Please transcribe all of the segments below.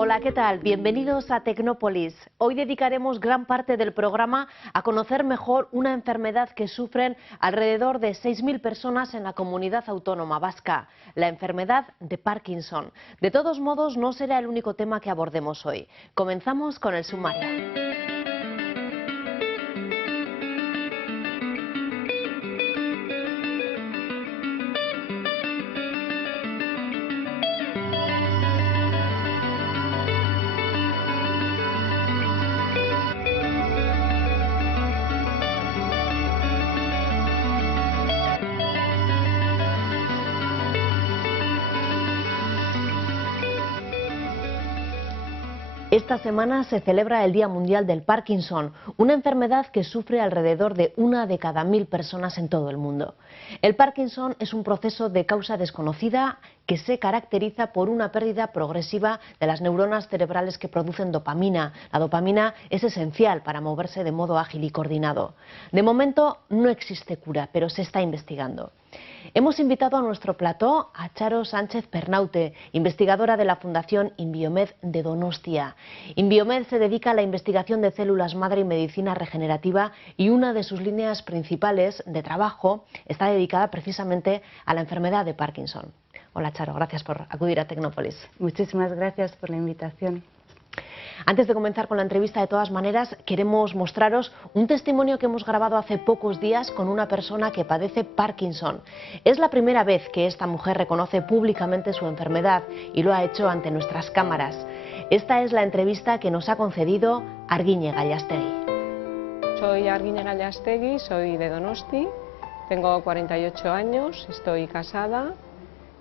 Hola, ¿qué tal? Bienvenidos a Tecnópolis. Hoy dedicaremos gran parte del programa a conocer mejor una enfermedad que sufren alrededor de 6.000 personas en la comunidad autónoma vasca, la enfermedad de Parkinson. De todos modos, no será el único tema que abordemos hoy. Comenzamos con el sumario. Esta semana se celebra el Día Mundial del Parkinson, una enfermedad que sufre alrededor de 1 de cada 1.000 personas en todo el mundo. El Parkinson es un proceso de causa desconocida que se caracteriza por una pérdida progresiva de las neuronas cerebrales que producen dopamina. La dopamina es esencial para moverse de modo ágil y coordinado. De momento no existe cura, pero se está investigando. Hemos invitado a nuestro plató a Charo Sánchez Pernaute, investigadora de la Fundación Inbiomed de Donostia. Inbiomed se dedica a la investigación de células madre y medicina regenerativa y una de sus líneas principales de trabajo está dedicada precisamente a la enfermedad de Parkinson. Hola Charo, gracias por acudir a Tecnópolis. Muchísimas gracias por la invitación. Antes de comenzar con la entrevista, de todas maneras, queremos mostraros un testimonio que hemos grabado hace pocos días con una persona que padece Parkinson. Es la primera vez que esta mujer reconoce públicamente su enfermedad y lo ha hecho ante nuestras cámaras. Esta es la entrevista que nos ha concedido Arguine Gallastegui. Soy Arguine Gallastegui, soy de Donosti, tengo 48 años, estoy casada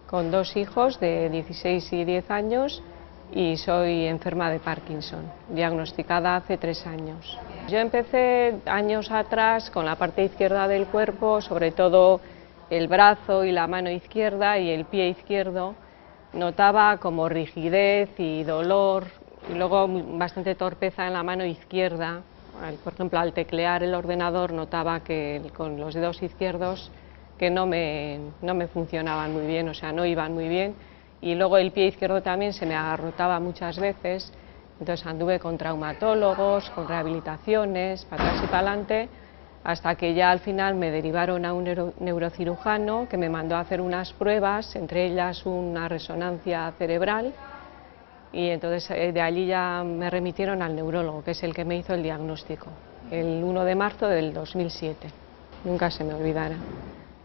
con 2 hijos de 16 y 10 años. Y soy enferma de Parkinson, diagnosticada hace 3 años. Yo empecé años atrás con la parte izquierda del cuerpo, sobre todo el brazo y la mano izquierda y el pie izquierdo. Notaba como rigidez y dolor, y luego bastante torpeza en la mano izquierda. Por ejemplo, al teclear el ordenador notaba que con los dedos izquierdos que no me funcionaban muy bien, o sea, no iban muy bien. Y luego el pie izquierdo también se me agarrotaba muchas veces, entonces anduve con traumatólogos, con rehabilitaciones, para atrás y para adelante, hasta que ya al final me derivaron a un neurocirujano que me mandó a hacer unas pruebas, entre ellas una resonancia cerebral, y entonces de allí ya me remitieron al neurólogo, que es el que me hizo el diagnóstico, el 1 de marzo del 2007, nunca se me olvidará.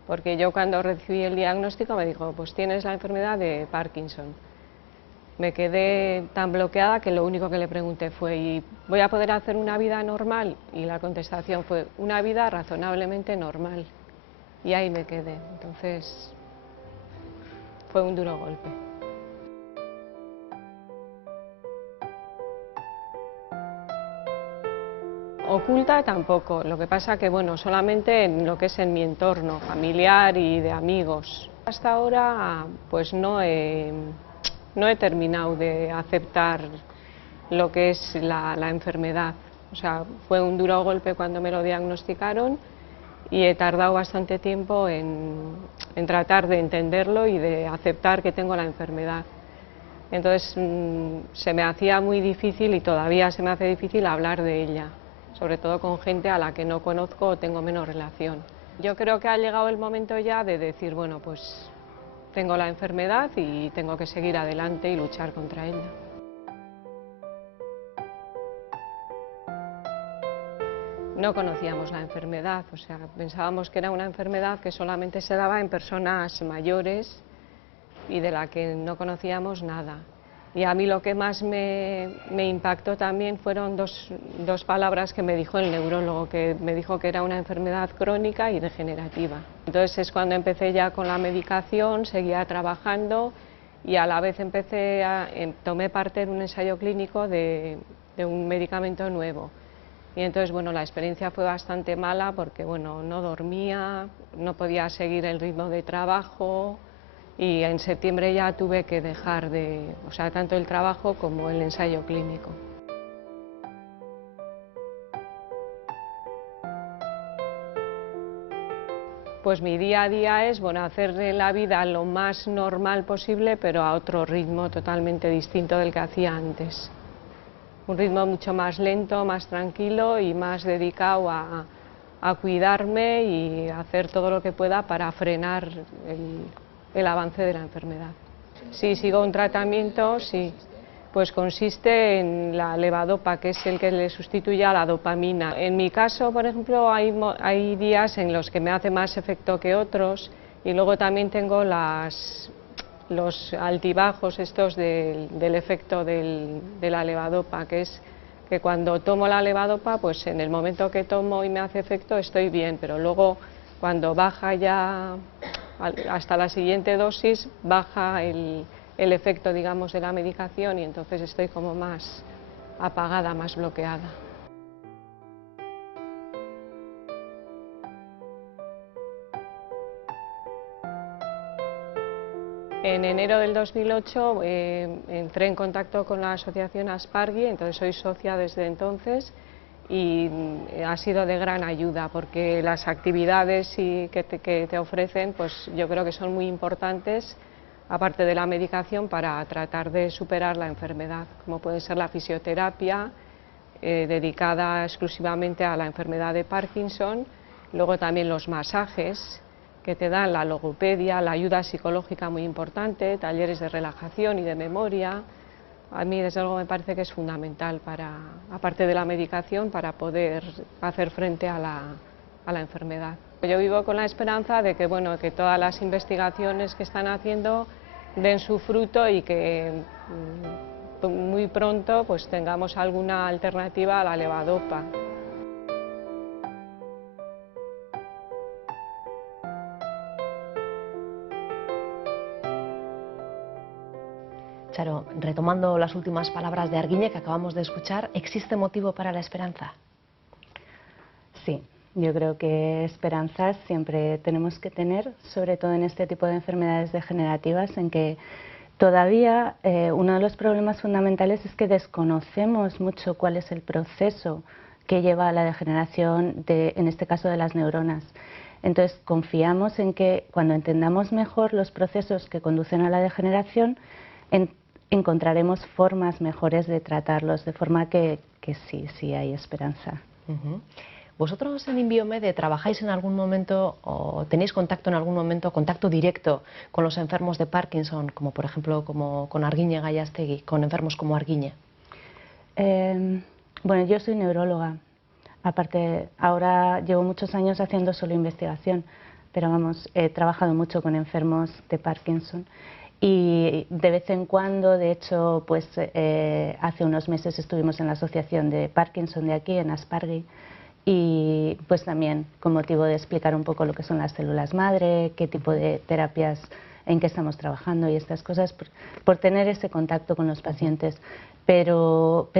Porque yo cuando recibí el diagnóstico me dijo, pues tienes la enfermedad de Parkinson. Me quedé tan bloqueada que lo único que le pregunté fue, ¿y voy a poder hacer una vida normal? Y la contestación fue, una vida razonablemente normal. Y ahí me quedé. Entonces, fue un duro golpe. Oculta tampoco, lo que pasa que bueno, solamente en lo que es en mi entorno familiar y de amigos. Hasta ahora pues no he terminado de aceptar lo que es la enfermedad. O sea, fue un duro golpe cuando me lo diagnosticaron y he tardado bastante tiempo en tratar de entenderlo y de aceptar que tengo la enfermedad. Entonces se me hacía muy difícil y todavía se me hace difícil hablar de ella, sobre todo con gente a la que no conozco o tengo menos relación. Yo creo que ha llegado el momento ya de decir, bueno, pues tengo la enfermedad y tengo que seguir adelante y luchar contra ella. No conocíamos la enfermedad, o sea, pensábamos que era una enfermedad que solamente se daba en personas mayores y de la que no conocíamos nada. Y a mí lo que más me impactó también fueron dos palabras que me dijo el neurólogo, que me dijo que era una enfermedad crónica y degenerativa. Entonces es cuando empecé ya con la medicación, seguía trabajando y a la vez tomé parte en un ensayo clínico de un medicamento nuevo. Y entonces, bueno, la experiencia fue bastante mala porque, bueno, no dormía, no podía seguir el ritmo de trabajo y en septiembre ya tuve que dejar tanto el trabajo como el ensayo clínico. Pues mi día a día es, bueno, hacer de la vida lo más normal posible, pero a otro ritmo totalmente distinto del que hacía antes. Un ritmo mucho más lento, más tranquilo y más dedicado a cuidarme y hacer todo lo que pueda para frenar el avance de la enfermedad. Sí, sigo un tratamiento, sí, pues consiste en la levodopa, que es el que le sustituye a la dopamina. En mi caso, por ejemplo, hay días en los que me hace más efecto que otros y luego también tengo los altibajos estos del efecto de la levodopa, que es que cuando tomo la levodopa, pues en el momento que tomo y me hace efecto estoy bien, pero luego cuando baja ya hasta la siguiente dosis, baja el efecto, digamos, de la medicación y entonces estoy como más apagada, más bloqueada. En enero del 2008 entré en contacto con la asociación Aspargi, entonces soy socia desde entonces y ha sido de gran ayuda porque las actividades que te ofrecen, pues yo creo que son muy importantes, aparte de la medicación, para tratar de superar la enfermedad, como puede ser la fisioterapia dedicada exclusivamente a la enfermedad de Parkinson, luego también los masajes que te dan, la logopedia, la ayuda psicológica muy importante, talleres de relajación y de memoria. A mí desde luego me parece que es fundamental, aparte de la medicación, para poder hacer frente a la enfermedad. Yo vivo con la esperanza de que, bueno, que todas las investigaciones que están haciendo den su fruto y que muy pronto pues tengamos alguna alternativa a la levodopa. Charo, retomando las últimas palabras de Arguiñe que acabamos de escuchar, ¿existe motivo para la esperanza? Sí, yo creo que esperanzas siempre tenemos que tener, sobre todo en este tipo de enfermedades degenerativas, en que todavía uno de los problemas fundamentales es que desconocemos mucho cuál es el proceso que lleva a la degeneración, en este caso de las neuronas. Entonces confiamos en que cuando entendamos mejor los procesos que conducen a la degeneración, encontraremos formas mejores de tratarlos, de forma que sí hay esperanza. ¿Vosotros en Inbiomed trabajáis en algún momento o tenéis contacto en algún momento, contacto directo con los enfermos de Parkinson, como por ejemplo como con Arguiñe Gallastegui, con enfermos como Arguiñe? Bueno, yo soy neuróloga. Aparte, ahora llevo muchos años haciendo solo investigación, pero vamos, he trabajado mucho con enfermos de Parkinson. Y de vez en cuando, de hecho, pues hace unos meses estuvimos en la asociación de Parkinson de aquí, en Aspargi, y pues también con motivo de explicar un poco lo que son las células madre, qué tipo de terapias, en qué estamos trabajando y estas cosas, por tener ese contacto con los pacientes, pero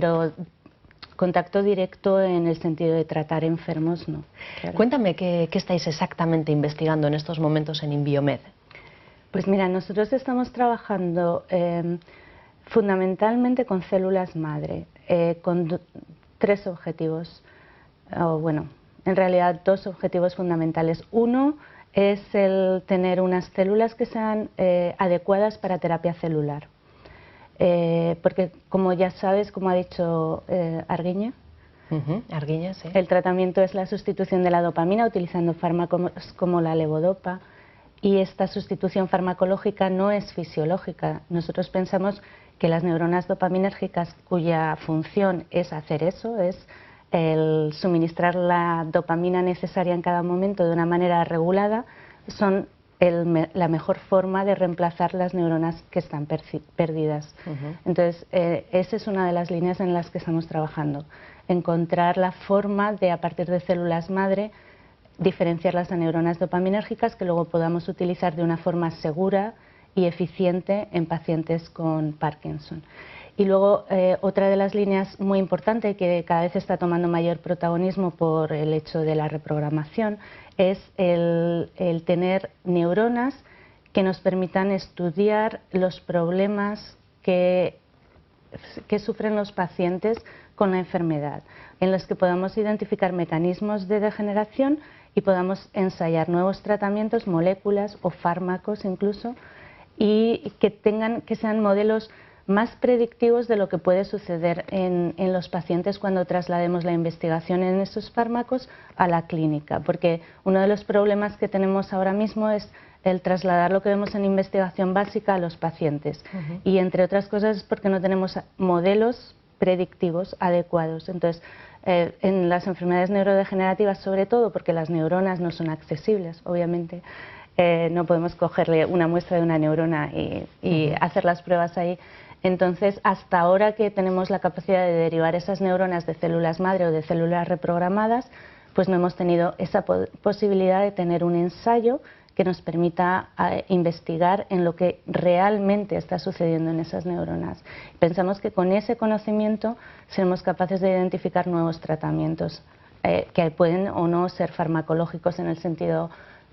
contacto directo en el sentido de tratar enfermos, no. Claro. Cuéntame qué estáis exactamente investigando en estos momentos en Inbiomed. Pues mira, nosotros estamos trabajando fundamentalmente con células madre, con tres objetivos, o bueno, en realidad dos objetivos fundamentales. Uno es el tener unas células que sean adecuadas para terapia celular, porque como ya sabes, como ha dicho Arguiñe, Arguiñe, sí. El tratamiento es la sustitución de la dopamina utilizando fármacos como la levodopa. Y esta sustitución farmacológica no es fisiológica. Nosotros pensamos que las neuronas dopaminérgicas, cuya función es hacer eso, es el suministrar la dopamina necesaria en cada momento de una manera regulada, son la mejor forma de reemplazar las neuronas que están perdidas. Entonces, esa es una de las líneas en las que estamos trabajando. Encontrar la forma de, a partir de células madre, diferenciarlas a neuronas dopaminérgicas que luego podamos utilizar de una forma segura y eficiente en pacientes con Parkinson. Y luego, otra de las líneas muy importante que cada vez está tomando mayor protagonismo por el hecho de la reprogramación es el tener neuronas que nos permitan estudiar los problemas que sufren los pacientes con la enfermedad, en los que podamos identificar mecanismos de degeneración y podamos ensayar nuevos tratamientos, moléculas o fármacos incluso, y que sean modelos más predictivos de lo que puede suceder en los pacientes cuando traslademos la investigación en esos fármacos a la clínica, porque uno de los problemas que tenemos ahora mismo es el trasladar lo que vemos en investigación básica a los pacientes, y entre otras cosas es porque no tenemos modelos predictivos adecuados. Entonces, en las enfermedades neurodegenerativas, sobre todo porque las neuronas no son accesibles, obviamente, no podemos cogerle una muestra de una neurona y hacer las pruebas ahí. Entonces, hasta ahora que tenemos la capacidad de derivar esas neuronas de células madre o de células reprogramadas, pues no hemos tenido esa posibilidad de tener un ensayo que nos permita investigar en lo que realmente está sucediendo en esas neuronas. Pensamos que con ese conocimiento seremos capaces de identificar nuevos tratamientos que pueden o no ser farmacológicos en el sentido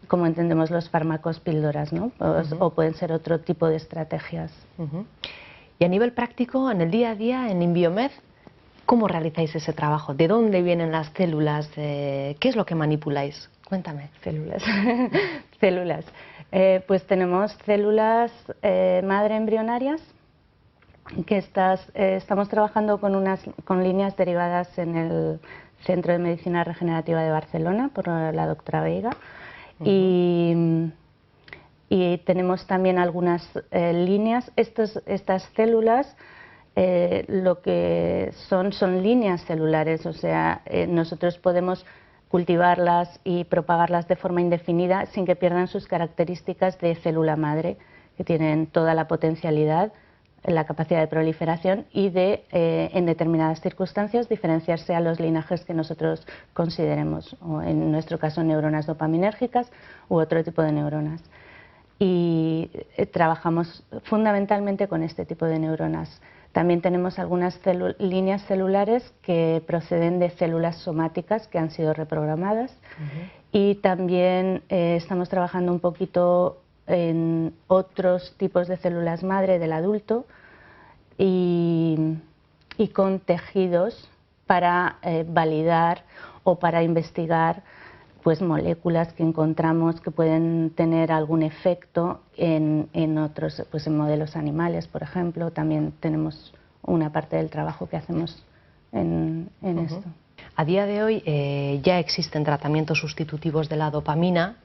como entendemos los fármacos píldoras, ¿no? O pueden ser otro tipo de estrategias. Y a nivel práctico, en el día a día, en Inbiomed, ¿cómo realizáis ese trabajo? ¿De dónde vienen las células? ¿Qué es lo que manipuláis? Cuéntame. Células. Células. Pues tenemos células madre embrionarias, que estamos trabajando con líneas derivadas en el Centro de Medicina Regenerativa de Barcelona por la doctora Veiga. Y tenemos también algunas líneas. Estas células lo que son líneas celulares, o sea, nosotros podemos cultivarlas y propagarlas de forma indefinida sin que pierdan sus características de célula madre, que tienen toda la potencialidad, la capacidad de proliferación y de, en determinadas circunstancias, diferenciarse a los linajes que nosotros consideremos, o en nuestro caso neuronas dopaminérgicas u otro tipo de neuronas. Y trabajamos fundamentalmente con este tipo de neuronas. También tenemos algunas líneas celulares que proceden de células somáticas que han sido reprogramadas, y también estamos trabajando un poquito en otros tipos de células madre del adulto y con tejidos para validar o para investigar pues moléculas que encontramos que pueden tener algún efecto en otros, pues en modelos animales, por ejemplo. También tenemos una parte del trabajo que hacemos en esto. A día de hoy ya existen tratamientos sustitutivos de la dopamina,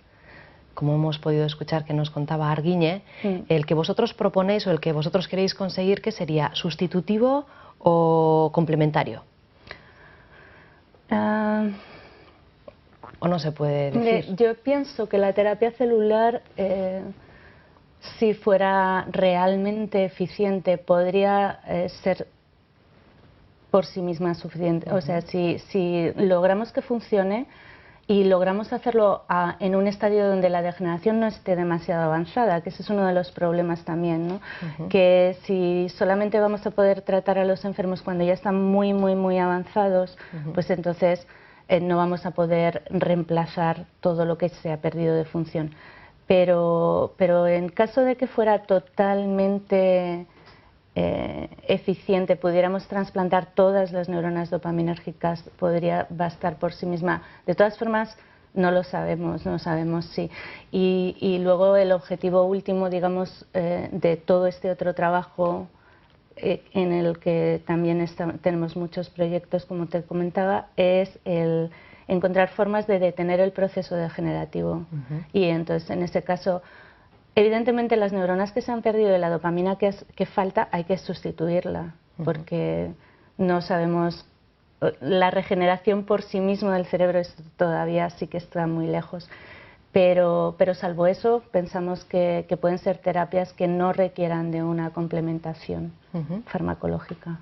como hemos podido escuchar que nos contaba Arguiñe. El que vosotros proponéis o el que vosotros queréis conseguir, ¿qué sería? ¿Sustitutivo o complementario? ¿O no se puede decir? Yo pienso que la terapia celular, si fuera realmente eficiente, podría ser por sí misma suficiente. O sea, si logramos que funcione y logramos hacerlo en un estadio donde la degeneración no esté demasiado avanzada, que ese es uno de los problemas también, ¿no? Que si solamente vamos a poder tratar a los enfermos cuando ya están muy, muy, muy avanzados, pues entonces no vamos a poder reemplazar todo lo que se ha perdido de función. Pero en caso de que fuera totalmente eficiente, pudiéramos trasplantar todas las neuronas dopaminérgicas, podría bastar por sí misma. De todas formas, no lo sabemos, no sabemos si. Y luego el objetivo último, digamos, de todo este otro trabajo en el que también tenemos muchos proyectos, como te comentaba, es el encontrar formas de detener el proceso degenerativo. Y entonces, en ese caso, evidentemente las neuronas que se han perdido de la dopamina que falta, hay que sustituirla, porque no sabemos, la regeneración por sí mismo del cerebro todavía sí que está muy lejos. Pero salvo eso, pensamos que pueden ser terapias que no requieran de una complementación farmacológica.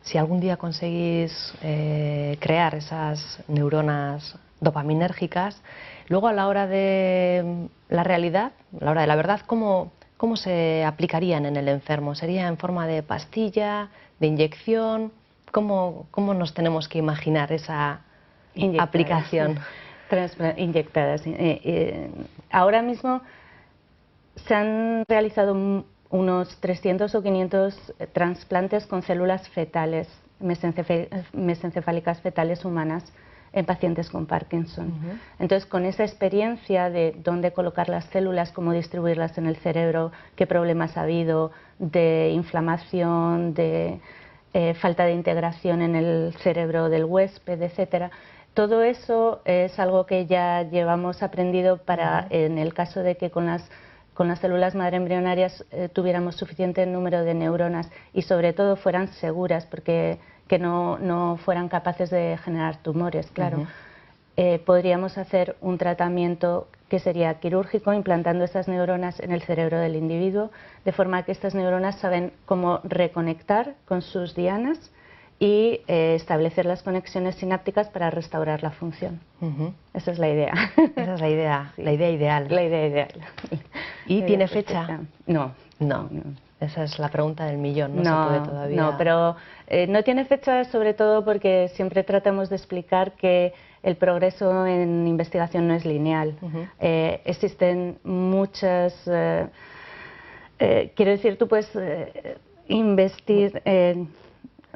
Si algún día conseguís crear esas neuronas dopaminérgicas, luego a la hora de la realidad, a la hora de la verdad, ¿cómo se aplicarían en el enfermo? ¿Sería en forma de pastilla, de inyección? ¿Cómo nos tenemos que imaginar esa aplicación? Inyectadas. Ahora mismo se han realizado unos 300 o 500 trasplantes con células fetales, mesencefálicas fetales humanas en pacientes con Parkinson. Entonces, con esa experiencia de dónde colocar las células, cómo distribuirlas en el cerebro, qué problemas ha habido de inflamación, de falta de integración en el cerebro del huésped, etcétera. Todo eso es algo que ya llevamos aprendido para, en el caso de que con las células madre embrionarias tuviéramos suficiente número de neuronas y sobre todo fueran seguras, porque que no fueran capaces de generar tumores, claro. Podríamos hacer un tratamiento que sería quirúrgico, implantando esas neuronas en el cerebro del individuo, de forma que estas neuronas saben cómo reconectar con sus dianas y establecer las conexiones sinápticas para restaurar la función. Esa es la idea. Esa es la idea, sí. La idea ideal. La idea ideal. ¿Y tiene fecha? No. Esa es la pregunta del millón, no se puede todavía. No, pero no tiene fecha sobre todo porque siempre tratamos de explicar que el progreso en investigación no es lineal. Existen muchas... quiero decir, tú puedes investir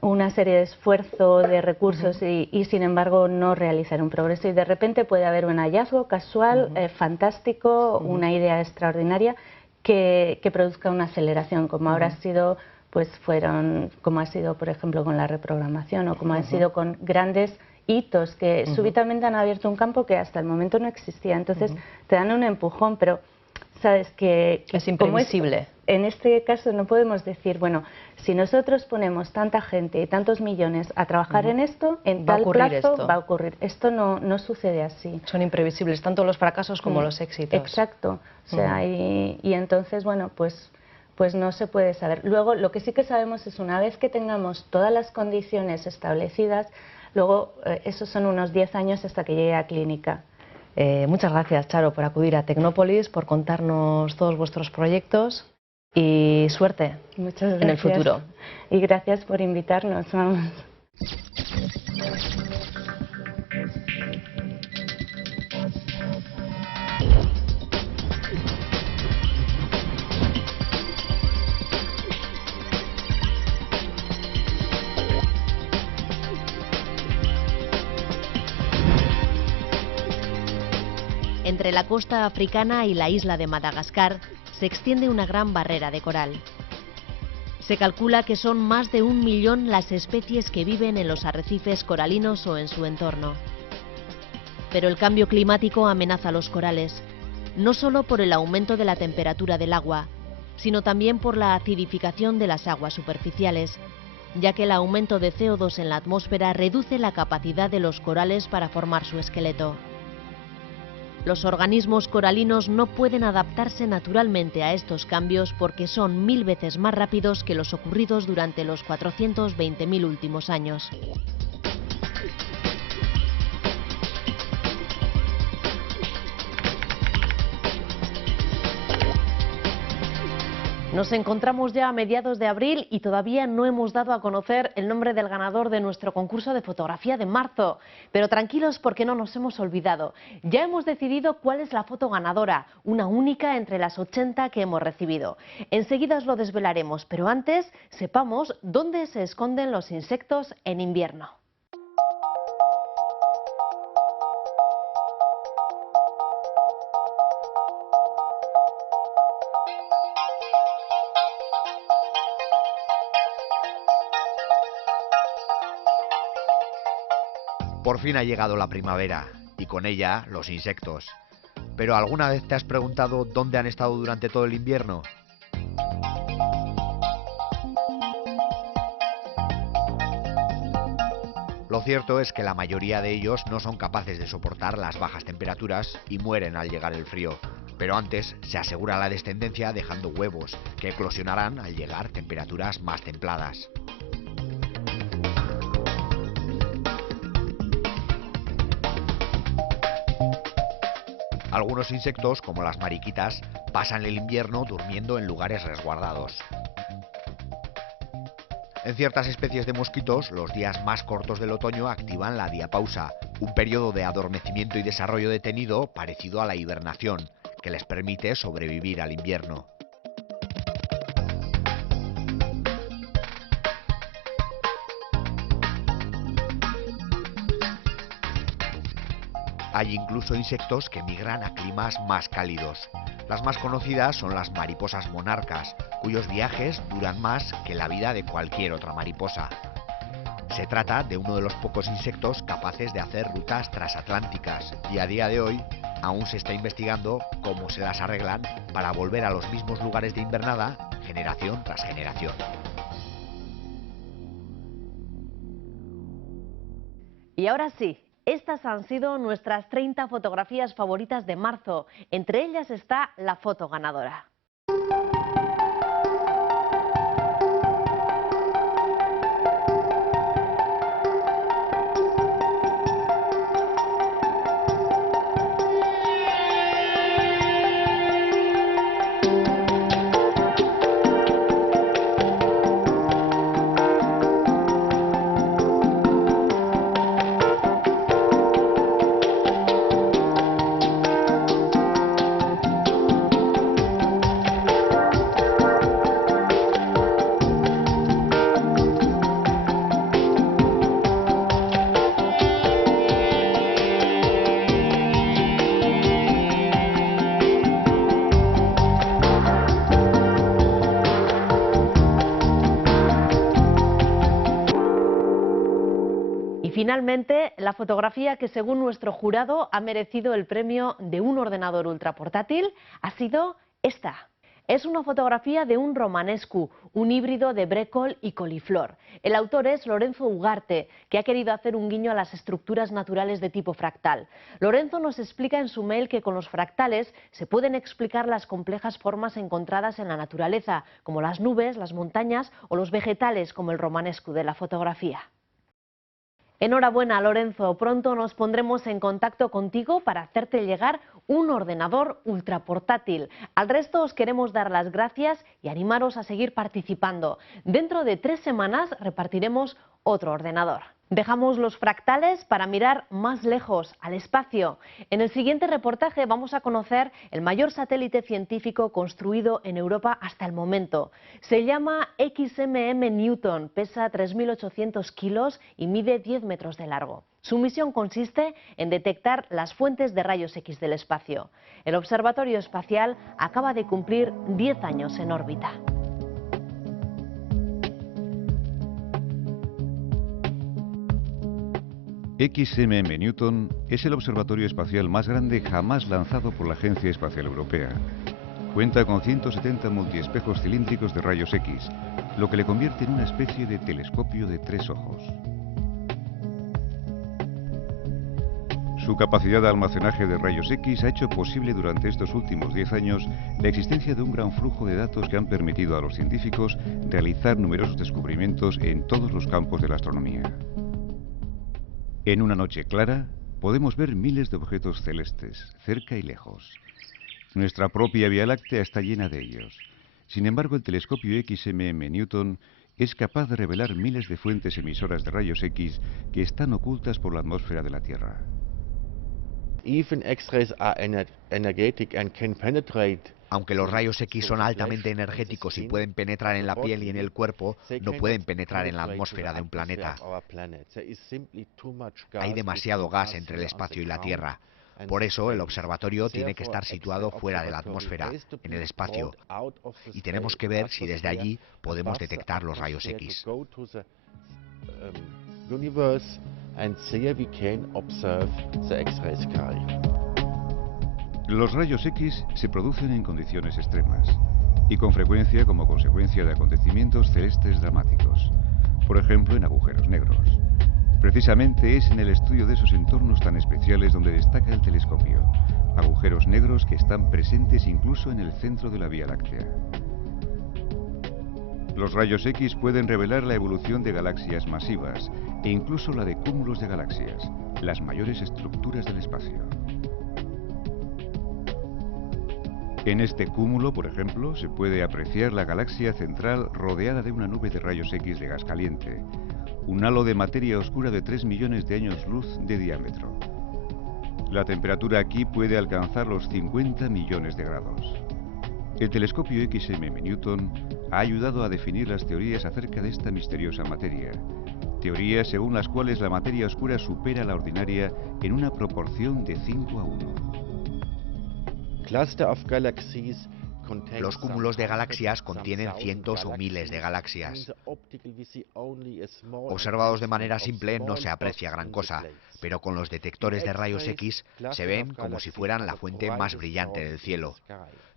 una serie de esfuerzo, de recursos y sin embargo no realizar un progreso, y de repente puede haber un hallazgo casual, fantástico, una idea extraordinaria que produzca una aceleración, como ahora ha sido, como ha sido por ejemplo con la reprogramación, o como ha sido con grandes hitos que súbitamente han abierto un campo que hasta el momento no existía. Entonces te dan un empujón, pero sabes que es imprevisible. En este caso no podemos decir, bueno, si nosotros ponemos tanta gente y tantos millones a trabajar en esto, en tal plazo va a ocurrir. Esto no sucede así. Son imprevisibles tanto los fracasos como los éxitos. Exacto. O sea, y entonces, bueno, pues no se puede saber. Luego, lo que sí que sabemos es, una vez que tengamos todas las condiciones establecidas, luego esos son unos 10 años hasta que llegue a clínica. Muchas gracias, Charo, por acudir a Tecnópolis, por contarnos todos vuestros proyectos y suerte en el futuro. Y gracias por invitarnos. Vamos. Entre la costa africana y la isla de Madagascar se extiende una gran barrera de coral. Se calcula que son más de 1 millón las especies que viven en los arrecifes coralinos o en su entorno. Pero el cambio climático amenaza los corales, no solo por el aumento de la temperatura del agua, sino también por la acidificación de las aguas superficiales, ya que el aumento de CO2 en la atmósfera reduce la capacidad de los corales para formar su esqueleto. Los organismos coralinos no pueden adaptarse naturalmente a estos cambios porque son 1000 veces más rápidos que los ocurridos durante los 420.000 últimos años. Nos encontramos ya a mediados de abril y todavía no hemos dado a conocer el nombre del ganador de nuestro concurso de fotografía de marzo. Pero tranquilos, porque no nos hemos olvidado. Ya hemos decidido cuál es la foto ganadora, una única entre las 80 que hemos recibido. Enseguida os lo desvelaremos, pero antes sepamos dónde se esconden los insectos en invierno. Por fin ha llegado la primavera y con ella los insectos. ¿Pero alguna vez te has preguntado dónde han estado durante todo el invierno? Lo cierto es que la mayoría de ellos no son capaces de soportar las bajas temperaturas y mueren al llegar el frío. Pero antes se asegura la descendencia dejando huevos, que eclosionarán al llegar temperaturas más templadas. Algunos insectos, como las mariquitas, pasan el invierno durmiendo en lugares resguardados. En ciertas especies de mosquitos, los días más cortos del otoño activan la diapausa, un periodo de adormecimiento y desarrollo detenido parecido a la hibernación, que les permite sobrevivir al invierno. Hay incluso insectos que migran a climas más cálidos. Las más conocidas son las mariposas monarcas, cuyos viajes duran más que la vida de cualquier otra mariposa. Se trata de uno de los pocos insectos capaces de hacer rutas transatlánticas y a día de hoy aún se está investigando cómo se las arreglan para volver a los mismos lugares de invernada generación tras generación. Y ahora sí, estas han sido nuestras 30 fotografías favoritas de marzo. Entre ellas está la foto ganadora. Finalmente, la fotografía que según nuestro jurado ha merecido el premio de un ordenador ultraportátil ha sido esta. Es una fotografía de un romanescu, un híbrido de brécol y coliflor. El autor es Lorenzo Ugarte, que ha querido hacer un guiño a las estructuras naturales de tipo fractal. Lorenzo nos explica en su mail que con los fractales se pueden explicar las complejas formas encontradas en la naturaleza, como las nubes, las montañas o los vegetales, como el romanescu de la fotografía. Enhorabuena, Lorenzo. Pronto nos pondremos en contacto contigo para hacerte llegar un ordenador ultraportátil. Al resto os queremos dar las gracias y animaros a seguir participando. Dentro de 3 semanas repartiremos otro ordenador. Dejamos los fractales para mirar más lejos, al espacio. En el siguiente reportaje vamos a conocer el mayor satélite científico construido en Europa hasta el momento. Se llama XMM Newton, pesa 3.800 kilos y mide 10 metros de largo. Su misión consiste en detectar las fuentes de rayos X del espacio. El observatorio espacial acaba de cumplir 10 años en órbita. XMM Newton es el observatorio espacial más grande jamás lanzado por la Agencia Espacial Europea. Cuenta con 170 multiespejos cilíndricos de rayos X, lo que le convierte en una especie de telescopio de 3 ojos. Su capacidad de almacenaje de rayos X ha hecho posible durante estos últimos 10 años la existencia de un gran flujo de datos que han permitido a los científicos realizar numerosos descubrimientos en todos los campos de la astronomía. En una noche clara, podemos ver miles de objetos celestes, cerca y lejos. Nuestra propia Vía Láctea está llena de ellos. Sin embargo, el telescopio XMM Newton es capaz de revelar miles de fuentes emisoras de rayos X que están ocultas por la atmósfera de la Tierra. Even X-rays are energetic and can penetrate. Aunque los rayos X son altamente energéticos y pueden penetrar en la piel y en el cuerpo, no pueden penetrar en la atmósfera de un planeta. Hay demasiado gas entre el espacio y la Tierra. Por eso, el observatorio tiene que estar situado fuera de la atmósfera, en el espacio. Y tenemos que ver si desde allí podemos detectar los rayos X. Los rayos X se producen en condiciones extremas y con frecuencia como consecuencia de acontecimientos celestes dramáticos, por ejemplo en agujeros negros. Precisamente es en el estudio de esos entornos tan especiales donde destaca el telescopio. Agujeros negros que están presentes incluso en el centro de la Vía Láctea. Los rayos X pueden revelar la evolución de galaxias masivas e incluso la de cúmulos de galaxias, las mayores estructuras del espacio. En este cúmulo, por ejemplo, se puede apreciar la galaxia central rodeada de una nube de rayos X de gas caliente, un halo de materia oscura de 3 millones de años luz de diámetro. La temperatura aquí puede alcanzar los 50 millones de grados. El telescopio XMM Newton ha ayudado a definir las teorías acerca de esta misteriosa materia. Teorías según las cuales la materia oscura supera la ordinaria en una proporción de 5 a 1. Los cúmulos de galaxias contienen cientos o miles de galaxias. Observados de manera simple no se aprecia gran cosa, pero con los detectores de rayos X se ven como si fueran la fuente más brillante del cielo.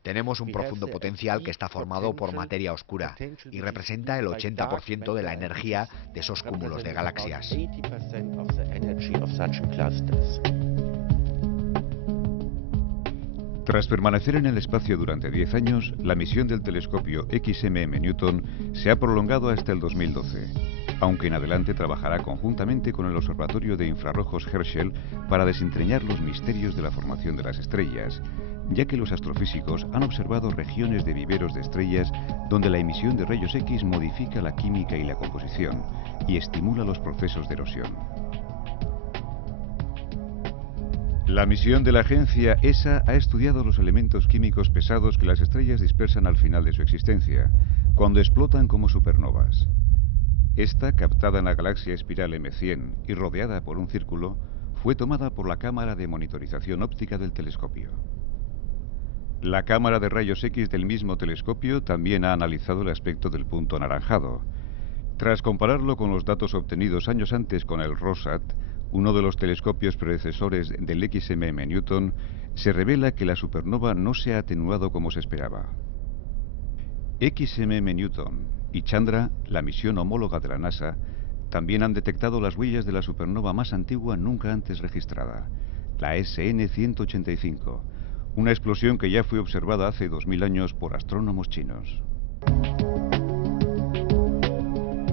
Tenemos un profundo potencial que está formado por materia oscura y representa el 80% de la energía de esos cúmulos de galaxias. Tras permanecer en el espacio durante 10 años, la misión del telescopio XMM Newton se ha prolongado hasta el 2012, aunque en adelante trabajará conjuntamente con el Observatorio de Infrarrojos Herschel para desentrañar los misterios de la formación de las estrellas, ya que los astrofísicos han observado regiones de viveros de estrellas donde la emisión de rayos X modifica la química y la composición y estimula los procesos de erosión. La misión de la agencia ESA ha estudiado los elementos químicos pesados que las estrellas dispersan al final de su existencia, cuando explotan como supernovas. Esta, captada en la galaxia espiral M100 y rodeada por un círculo, fue tomada por la cámara de monitorización óptica del telescopio. La cámara de rayos X del mismo telescopio también ha analizado el aspecto del punto anaranjado. Tras compararlo con los datos obtenidos años antes con el ROSAT, uno de los telescopios predecesores del XMM Newton, se revela que la supernova no se ha atenuado como se esperaba. XMM Newton y Chandra, la misión homóloga de la NASA, también han detectado las huellas de la supernova más antigua nunca antes registrada, la SN185, una explosión que ya fue observada hace 2000 años por astrónomos chinos.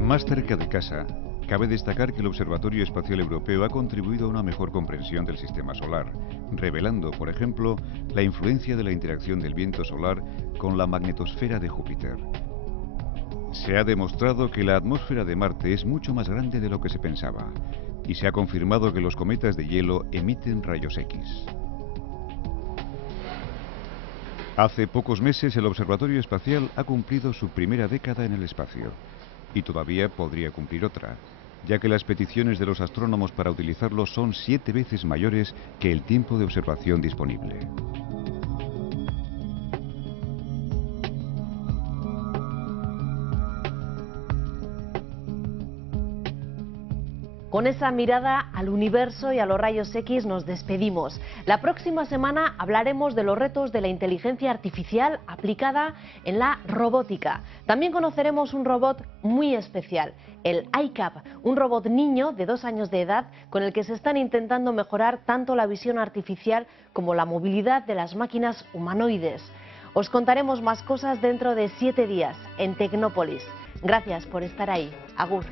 Más cerca de casa, cabe destacar que el Observatorio Espacial Europeo ha contribuido a una mejor comprensión del sistema solar, revelando, por ejemplo, la influencia de la interacción del viento solar con la magnetosfera de Júpiter. Se ha demostrado que la atmósfera de Marte es mucho más grande de lo que se pensaba, y se ha confirmado que los cometas de hielo emiten rayos X. Hace pocos meses el Observatorio Espacial ha cumplido su primera década en el espacio, y todavía podría cumplir otra, ya que las peticiones de los astrónomos para utilizarlo son 7 veces mayores que el tiempo de observación disponible. Con esa mirada al universo y a los rayos X nos despedimos. La próxima semana hablaremos de los retos de la inteligencia artificial aplicada en la robótica. También conoceremos un robot muy especial, el iCap, un robot niño de 2 años de edad con el que se están intentando mejorar tanto la visión artificial como la movilidad de las máquinas humanoides. Os contaremos más cosas dentro de 7 días en Tecnópolis. Gracias por estar ahí. Agur.